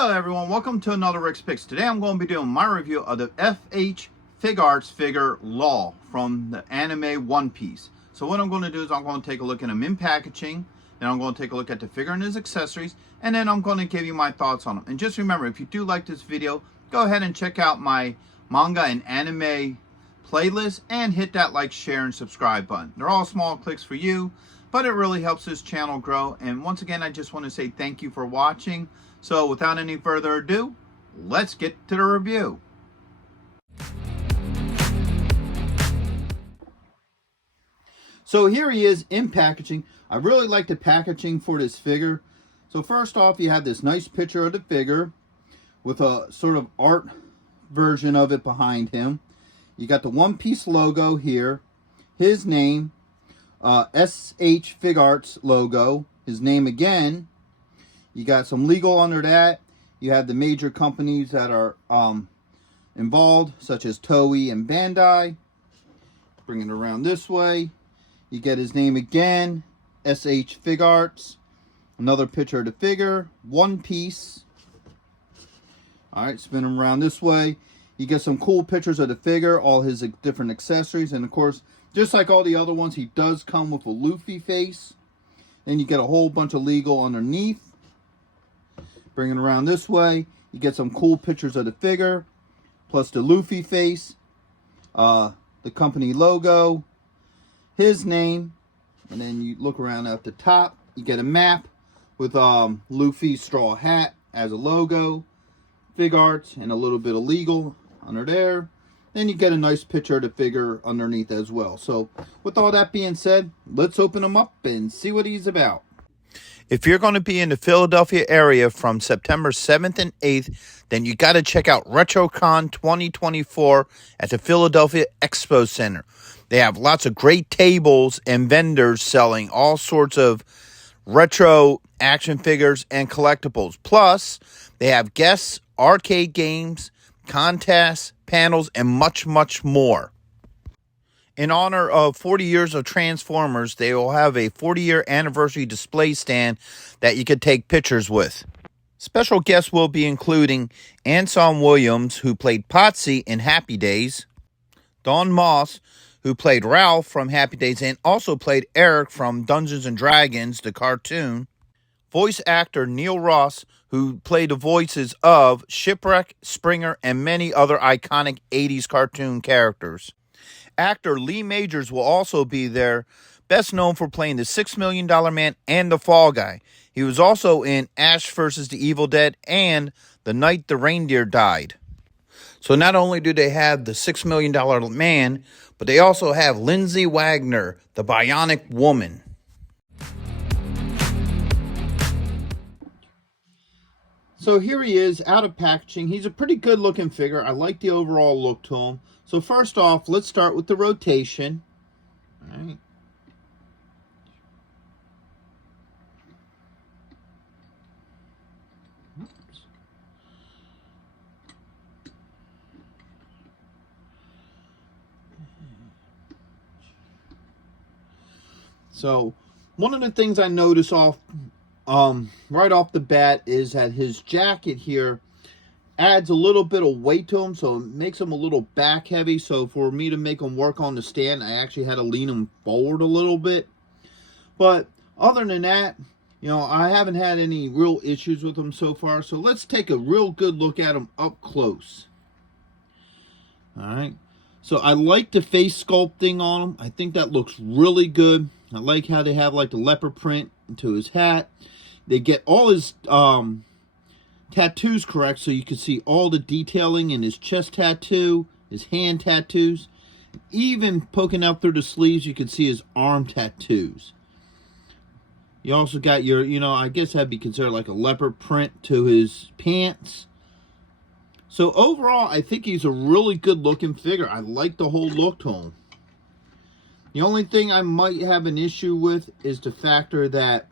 Hello everyone, welcome to another Rick's Picks. Today I'm going to be doing my review of the S.H.Figuarts figure Law from the anime One Piece. So what I'm going to do is I'm going to take a look at him in packaging, then I'm going to take a look at the figure and his accessories, and then I'm going to give you my thoughts on him. And just remember, if you do like this video, go ahead and check out my manga and anime playlist and hit that like, share, and subscribe button. They're all small clicks for you, but it really helps this channel grow. And once again, I just want to say thank you for watching. So without any further ado, let's get to the review. So here he is in packaging. I really like the packaging for this figure. So first off, you have this nice picture of the figure with a sort of art version of it behind him. You got the One Piece logo here, his name, S.H.Figuarts logo, his name again. You got some legal under that. You have the major companies that are involved, such as Toei and Bandai. Bring it around this way. You get his name again, S.H.Figuarts. Another picture of the figure, One Piece. Alright, spin him around this way. You get some cool pictures of the figure, all his different accessories. And of course, just like all the other ones, he does come with a Luffy face. Then you get a whole bunch of legal underneath. Bring it around this way. You get some cool pictures of the figure, plus the Luffy face, the company logo, his name, and then you look around at the top. You get a map with Luffy's straw hat as a logo, Figuarts, and a little bit of legal under there. Then you get a nice picture of the figure underneath as well. So with all that being said, let's open him up and see what he's about. If you're going to be in the Philadelphia area from September 7th and 8th, then you got to check out RetroCon 2024 at the Philadelphia Expo Center. They have lots of great tables and vendors selling all sorts of retro action figures and collectibles. Plus, they have guests, arcade games, contests, panels, and much, much more. In honor of 40 years of Transformers, they will have a 40-year anniversary display stand that you could take pictures with. Special guests will be including Anson Williams, who played Potsy in Happy Days, Don Moss, who played Ralph from Happy Days and also played Eric from Dungeons & Dragons, the cartoon, voice actor Neil Ross, who played the voices of Shipwreck, Springer, and many other iconic 80s cartoon characters. Actor Lee Majors will also be there, best known for playing the $6 Million Man and the Fall Guy. He was also in Ash vs. the Evil Dead and The Night the Reindeer Died. So not only do they have the $6 Million Man, but they also have Lindsay Wagner, the Bionic Woman. So here he is, out of packaging. He's a pretty good looking figure. I like the overall look to him. So first off, let's start with the rotation. All right. Oops. So one of the things I notice right off the bat is that his jacket here adds a little bit of weight to him, so it makes him a little back heavy. So for me to make him work on the stand, I actually had to lean him forward a little bit. But other than that, you know, I haven't had any real issues with him so far. So let's take a real good look at him up close. All right. So I like the face sculpting on him. I think that looks really good. I like how they have like the leopard print into his hat. They get all his tattoos correct, so you can see all the detailing in his chest tattoo, his hand tattoos. Even poking out through the sleeves, you can see his arm tattoos. You also got your, you know, I guess that'd be considered like a leopard print to his pants. So overall, I think he's a really good looking figure. I like the whole look to him. The only thing I might have an issue with is the factor that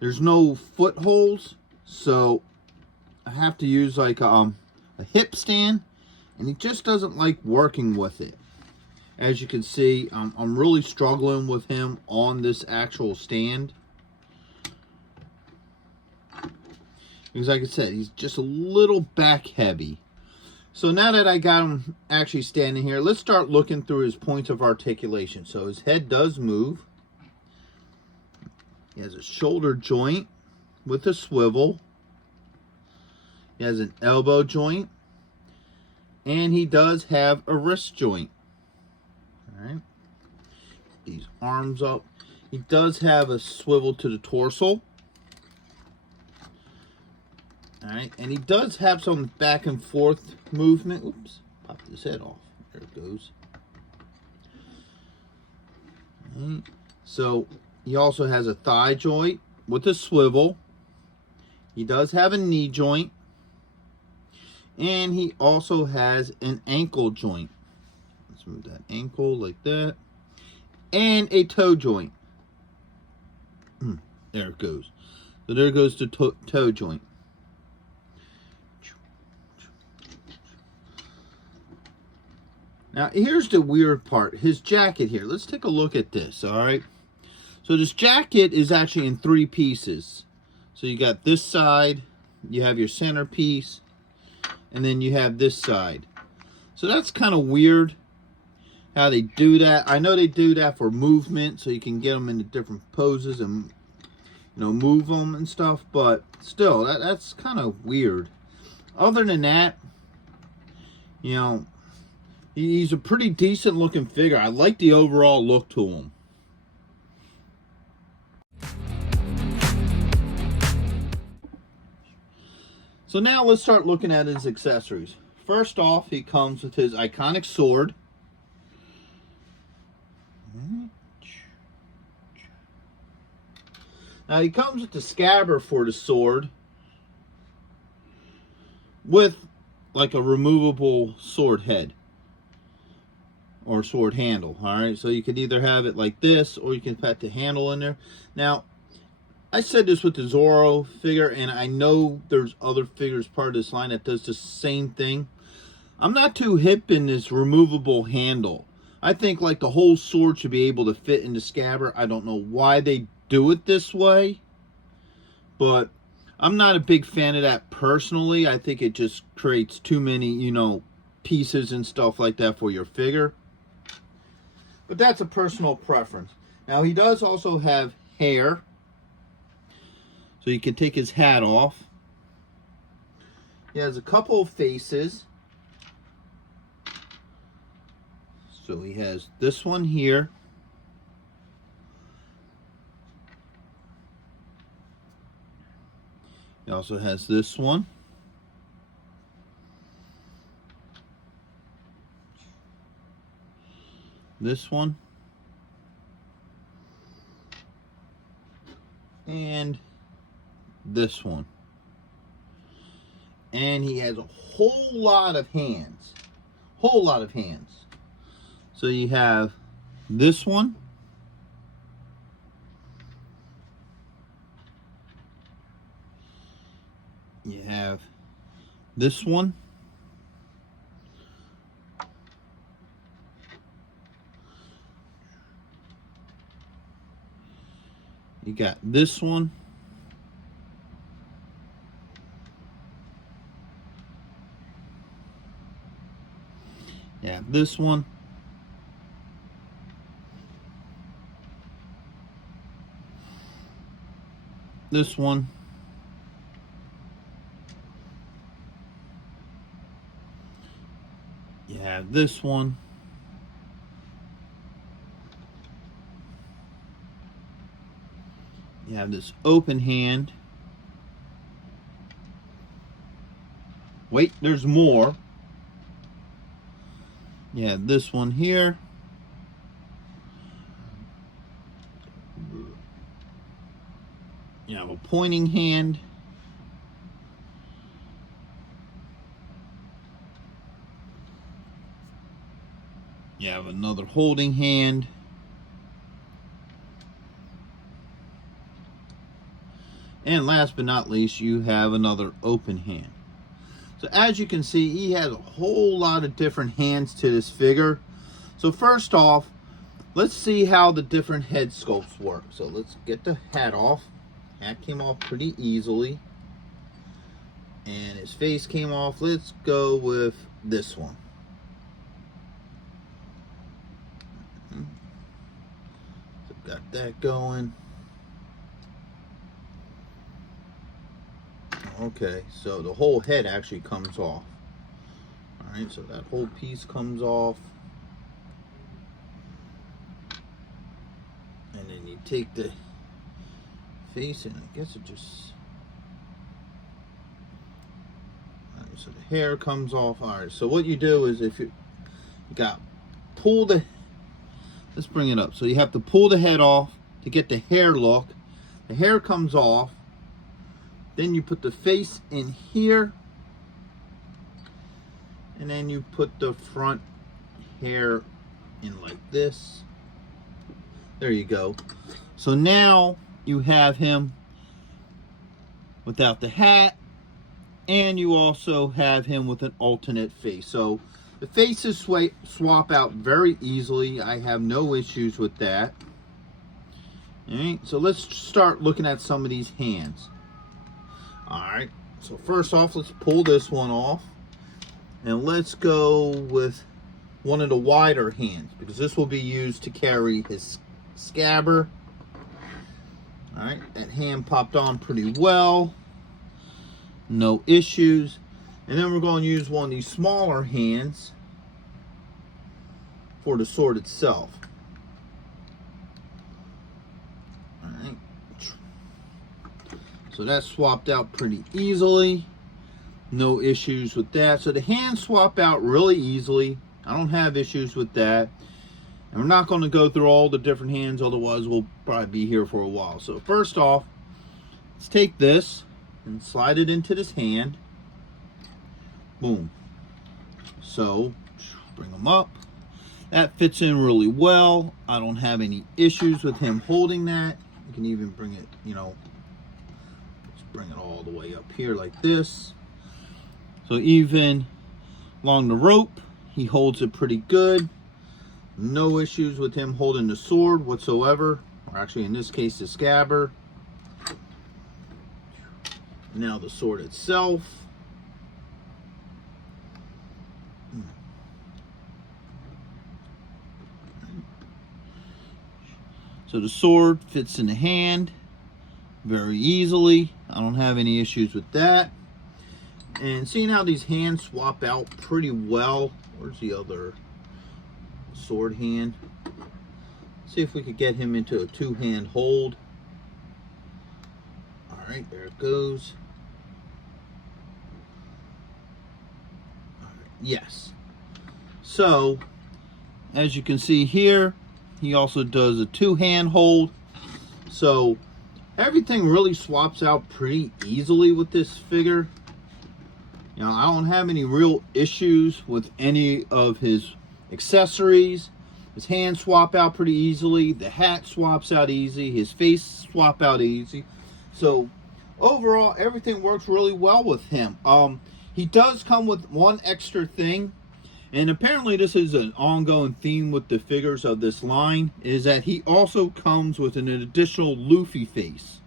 there's no footholds. So I have to use like a hip stand, and it just doesn't like working with it. As you can see, I'm really struggling with him on this actual stand. Because like I said, he's just a little back heavy. So now that I got him actually standing here, let's start looking through his points of articulation. So his head does move. He has a shoulder joint with a swivel. He has an elbow joint. And he does have a wrist joint. All right. These arms up. He does have a swivel to the torso. Alright, and he does have some back and forth movement. Oops, popped his head off. There it goes. Right. So, he also has a thigh joint with a swivel. He does have a knee joint. And he also has an ankle joint. Let's move that ankle like that. And a toe joint. There it goes. So there goes the toe joint. Now, here's the weird part. His jacket here. Let's take a look at this, all right? So this jacket is actually in 3 pieces. So you got this side, you have your center piece, and then you have this side. So that's kind of weird how they do that. I know they do that for movement, so you can get them into different poses and, you know, move them and stuff. But still, that's kind of weird. Other than that, you know, he's a pretty decent looking figure. I like the overall look to him. So now let's start looking at his accessories. First off, he comes with his iconic sword. Now he comes with the scabbard for the sword with like a removable sword head or sword handle. All right, so you could either have it like this or you can put the handle in there. Now, I said this with the Zorro figure, and I know there's other figures part of this line that does the same thing. I'm not too hip in this removable handle. I think like the whole sword should be able to fit in the scabbard. I don't know why they do it this way, but I'm not a big fan of that personally. I think it just creates too many, you know, pieces and stuff like that for your figure. But that's a personal preference. Now he does also have hair, so you can take his hat off. He has a couple of faces. So he has this one here. He also has this one. This one. And this one. And he has a whole lot of hands. Whole lot of hands. So you have this one. You have this one. You got this one. You have this one. This one. You have this one. You have this open hand. Wait, there's more. You have this one here. You have a pointing hand. You have another holding hand. And last but not least, you have another open hand. So as you can see, he has a whole lot of different hands to this figure. So first off, let's see how the different head sculpts work. So let's get the hat off. Hat came off pretty easily. and his face came off. Let's go with this one. So got that going. Okay, so the whole head actually comes off. Alright, so that whole piece comes off. And then you take the face and I guess it just... Alright, so the hair comes off. Alright, so what you do is if you got pull the... Let's bring it up. So you have to pull the head off to get the hair look. The hair comes off. Then you put the face in here. And then you put the front hair in like this. There you go. So now you have him without the hat. And you also have him with an alternate face. So the faces swap out very easily. I have no issues with that. Alright, so let's start looking at some of these hands. Alright, so first off, let's pull this one off. And let's go with one of the wider hands, because this will be used to carry his scabbard. Alright, that hand popped on pretty well. No issues. And then we're going to use one of these smaller hands for the sword itself. Alright. So that swapped out pretty easily. No issues with that. So the hands swap out really easily. I don't have issues with that. And we're not going to go through all the different hands, otherwise we'll probably be here for a while. So first off, let's take this and slide it into this hand. Boom. So bring them up. That fits in really well. I don't have any issues with him holding that. You can even bring it, you know, just bring it all the way up here like this. So even along the rope, he holds it pretty good. No issues with him holding the sword whatsoever, or actually in this case the scabbard. Now the sword itself. So the sword fits in the hand very easily. I don't have any issues with that. And seeing how these hands swap out pretty well. Where's the other sword hand? See if we could get him into a two-hand hold. Alright, there it goes. All right, yes. So, as you can see here, he also does a two-hand hold. So, everything really swaps out pretty easily with this figure. You know, I don't have any real issues with any of his accessories. His hands swap out pretty easily. The hat swaps out easy. His face swap out easy. So overall, everything works really well with him. He does come with one extra thing, and apparently this is an ongoing theme with the figures of this line, is that he also comes with an additional Luffy face.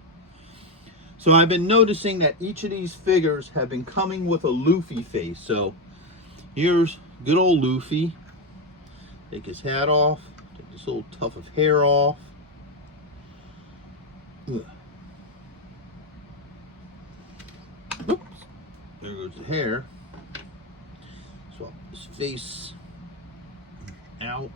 So I've been noticing that each of these figures have been coming with a Luffy face. So here's good old Luffy. Take his hat off. Take this little tuft of hair off. Ugh. Oops. There goes the hair. Swap his face out.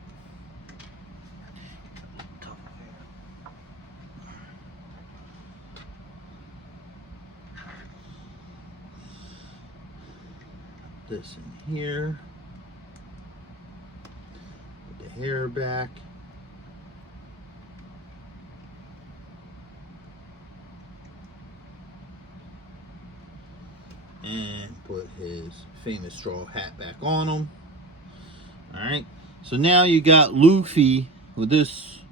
This in here. Put the hair back. And put his famous straw hat back on him. Alright, so now you got Luffy with this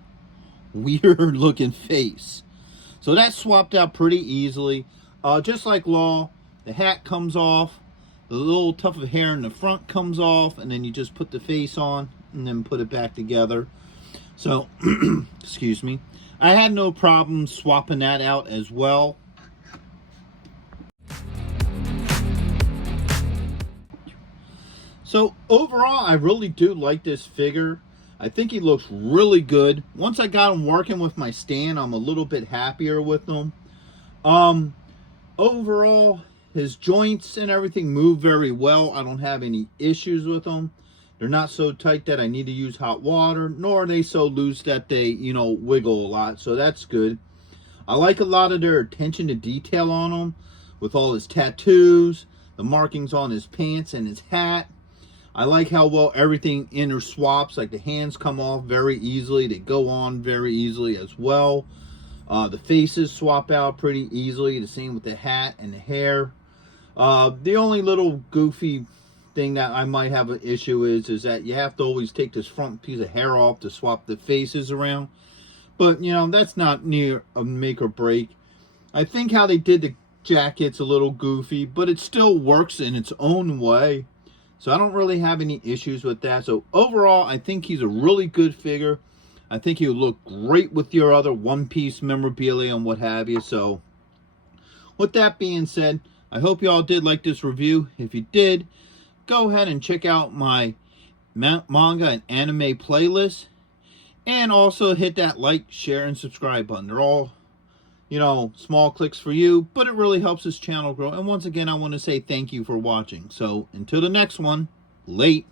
weird looking face. So that swapped out pretty easily. Just like Law, the hat comes off. The little tuft of hair in the front comes off, and then you just put the face on and then put it back together. So, excuse me. I had no problem swapping that out as well. So overall, I really do like this figure. I think he looks really good. Once I got him working with my stand, I'm a little bit happier with him. Um, Overall, his joints and everything move very well. I don't have any issues with them. They're not so tight that I need to use hot water, nor are they so loose that they, wiggle a lot. So that's good. I like a lot of their attention to detail on them with all his tattoos, the markings on his pants and his hat. I like how well everything interswaps, like the hands come off very easily. They go on very easily as well. The faces swap out pretty easily. The same with the hat and the hair. The only little goofy thing that I might have an issue is that you have to always take this front piece of hair off to swap the faces around. But, that's not near a make or break. I think how they did the jacket's a little goofy, but it still works in its own way. So I don't really have any issues with that. So overall, I think he's a really good figure. I think he'll look great with your other one-piece memorabilia and what have you. So with that being said, I hope you all did like this review. If you did, go ahead and check out my manga and anime playlist. And also hit that like, share, and subscribe button. They're all, small clicks for you, but it really helps this channel grow. And once again, I want to say thank you for watching. So until the next one, late.